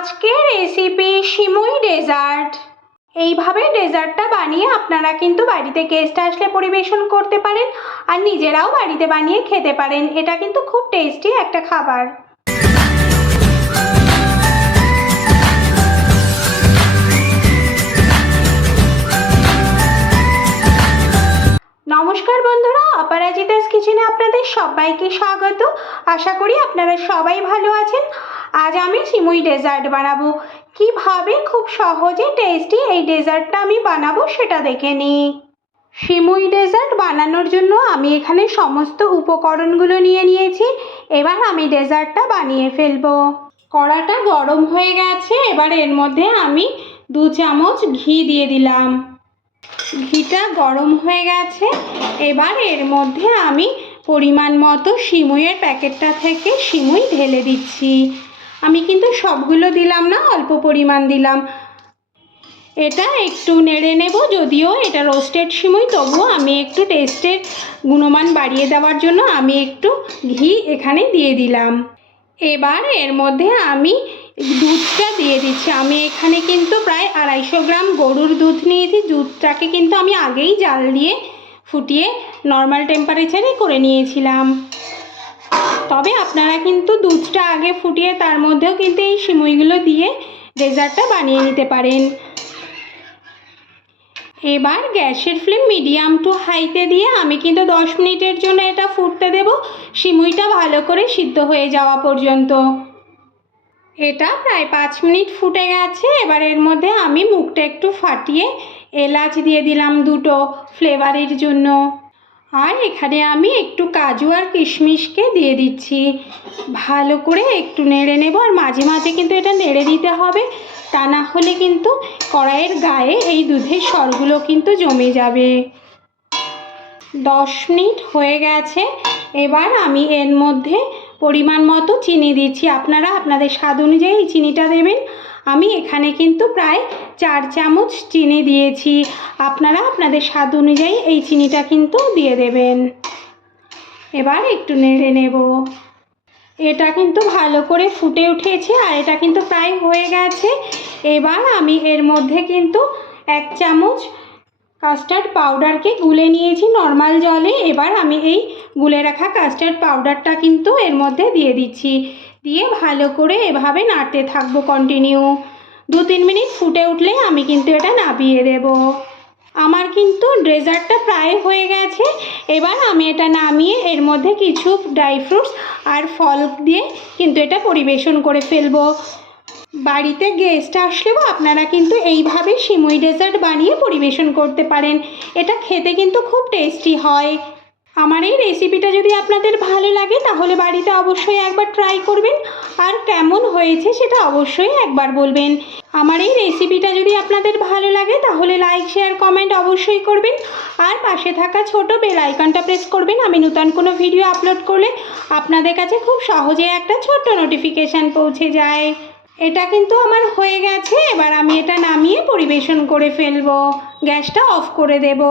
আজকের recipe সিমুই dessert এইভাবে ডেজার্টটা বানিয়ে আপনারা কিন্তু বাড়িতে গেস্ট আসলে পরিবেশন করতে পারেন আর নিজেরাও বাড়িতে বানিয়ে খেতে পারেন। এটা কিন্তু খুব টেস্টি একটা খাবার। নমস্কার বন্ধুরা অপরাজিতাস কিচেনে আপনাদের সবাইকে স্বাগত। আশা করি আপনারা সবাই ভালো আছেন। আজ আমি সিমুই ডেজার্ট বানাবো। কীভাবে খুব সহজে টেস্টি এই ডেজার্টটা আমি বানাবো সেটা দেখে নিই সিমুই ডেজার্ট বানানোর জন্য আমি এখানে সমস্ত উপকরণগুলো নিয়ে নিয়েছি। এবার আমি ডেজার্টটা বানিয়ে ফেলব। কড়াটা গরম হয়ে গেছে, এবার এর মধ্যে আমি দু চামচ ঘি দিয়ে দিলাম। ঘিটা গরম হয়ে গেছে, এবার এর মধ্যে আমি পরিমাণ মতো সিমুইয়ের প্যাকেটটা থেকে সিমুই ঢেলে দিচ্ছি। আমি কিন্তু সবগুলো দিলাম না, অল্প পরিমাণ দিলাম। এটা একটু নেড়ে নেব, যদিও এটা রোস্টেড সিমুই, তবুও আমি একটু টেস্টের গুণমান বাড়িয়ে দেওয়ার জন্য আমি একটু ঘি এখানে দিয়ে দিলাম। এবার এর মধ্যে আমি দুধটা দিয়ে দিচ্ছি। আমি এখানে কিন্তু প্রায় আড়াইশো গ্রাম গরুর দুধ নিয়েছি। দুধটাকে কিন্তু আমি আগেই জাল দিয়ে ফুটিয়ে নর্মাল টেম্পারেচারে করে নিয়েছিলাম। তবে আপনারা কিন্তু দুধটা আগে ফুটিয়ে তার মধ্যেও কিন্তু এই সিমুইগুলো দিয়ে ডেজার্টটা বানিয়ে নিতে পারেন। এবার গ্যাসের ফ্লেম মিডিয়াম টু হাইতে দিয়ে আমি কিন্তু দশ মিনিটের জন্য এটা ফুটতে দেব। সিমুইটা ভালো করে সিদ্ধ হয়ে যাওয়া পর্যন্ত। এটা প্রায় পাঁচ মিনিট ফুটে গেছে। এবার এর মধ্যে আমি মুখটা একটু ফাটিয়ে এলাচ দিয়ে দিলাম দুটো ফ্লেভারের জন্য। আর এখানে আমি একটু কাজু আর কিশমিশকে দিয়ে দিচ্ছি। ভালো করে একটু নেড়ে নেব আর মাঝে মাঝে কিন্তু এটা নেড়ে দিতে হবে। তা না হলে কিন্তু কড়াইয়ের গায়ে এই দুধের স্বরগুলো কিন্তু জমে যাবে। দশ মিনিট হয়ে গেছে। এবার আমি এর মধ্যে পরিমাণ মতো চিনি দিচ্ছি। আপনারা আপনাদের স্বাদ অনুযায়ী চিনিটা দেবেন। আমি এখানে কিন্তু প্রায় চার চামচ চিনি দিয়েছি। আপনারা আপনাদের স্বাদ অনুযায়ী এই চিনিটা কিন্তু দিয়ে দেবেন। এবার একটু নেড়ে নেব। এটা কিন্তু ভালো করে ফুটে উঠেছে আর এটা কিন্তু প্রায় হয়ে গেছে। এবার আমি এর মধ্যে কিন্তু এক চামচ কাস্টার্ড পাউডারকে গুলে নিয়েছি নর্মাল জলে। এবার আমি এই গুলে রাখা কাস্টার্ড পাউডারটা কিন্তু এর মধ্যে দিয়ে দিচ্ছি। দিয়ে ভালো করে এভাবে নাড়তে থাকব কন্টিনিউ দু তিন মিনিট ফুটে উঠলে আমি কিন্তু এটা নাবিয়ে দেব। আমার কিন্তু ডেজার্টটা প্রায় হয়ে গেছে। এবার আমি এটা নামিয়ে এর মধ্যে কিছু ড্রাই ফ্রুটস আর ফল দিয়ে কিন্তু এটা পরিবেশন করে ফেলব। বাড়িতে গেস্ট আসলেও আপনারা কিন্তু এইভাবে সিমুই ডেজার্ট বানিয়ে পরিবেশন করতে পারেন। এটা খেতে কিন্তু খুব টেস্টি হয়। আমার এই রেসিপিটা যদি আপনাদের ভালো লাগে, তাহলে বাড়িতে অবশ্যই একবার ট্রাই করবেন। আর কেমন হয়েছে সেটা অবশ্যই একবার বলবেন। আমার এই রেসিপিটা যদি আপনাদের ভালো লাগে, তাহলে লাইক শেয়ার কমেন্ট অবশ্যই করবেন। আর পাশে থাকা ছোট বেল আইকনটা প্রেস করবেন। আমি নতুন কোনো ভিডিও আপলোড করলে আপনাদের কাছে খুব সহজে একটা ছোট্ট নোটিফিকেশান পৌঁছে যায়। এটা কিন্তু আমার হয়ে গেছে। এবার আমি এটা নামিয়ে পরিবেশন করে ফেলব। গ্যাসটা অফ করে দেব।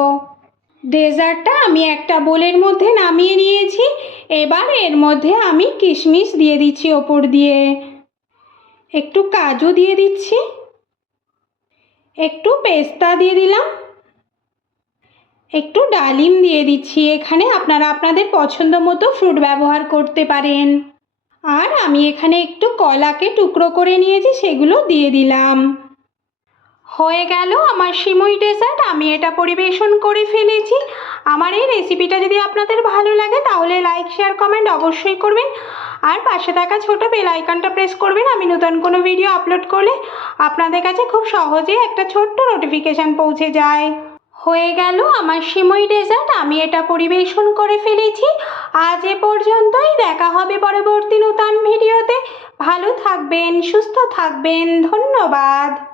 ডেজার্টটা আমি একটা বোলের মধ্যে নামিয়ে নিয়েছি। এবার এর মধ্যে আমি কিশমিশ দিয়ে দিচ্ছি ওপর দিয়ে। একটু কাজু দিয়ে দিচ্ছি। একটু পেস্তা দিয়ে দিলাম। একটু ডালিম দিয়ে দিচ্ছি। এখানে আপনারা আপনাদের পছন্দ মতো ফ্রুট ব্যবহার করতে পারেন। আর আমি এখানে একটু কলাকে টুকরো করে নিয়েছি, সেগুলো দিয়ে দিলাম। হয়ে গেল আমার সিমুই ডেজার্ট। আমি এটা পরিবেশন করে ফেলেছি। আমার এই রেসিপিটা যদি আপনাদের ভালো লাগে, তাহলে লাইক শেয়ার কমেন্ট অবশ্যই করবেন। আর পাশে থাকা ছোটো বেল আইকনটা প্রেস করবেন। আমি নতুন কোনো ভিডিও আপলোড করলে আপনাদের কাছে খুব সহজেই একটা ছোট্ট নোটিফিকেশান পৌঁছে যায়। হয়ে গেল আমার সিমুই ডেজার্ট। আমি এটা পরিবেশন করে ফেলেছি। আজ এ পর্যন্তই। দেখা হবে পরবর্তী নতুন ভিডিওতে ভালো থাকবেন, সুস্থ থাকবেন। ধন্যবাদ।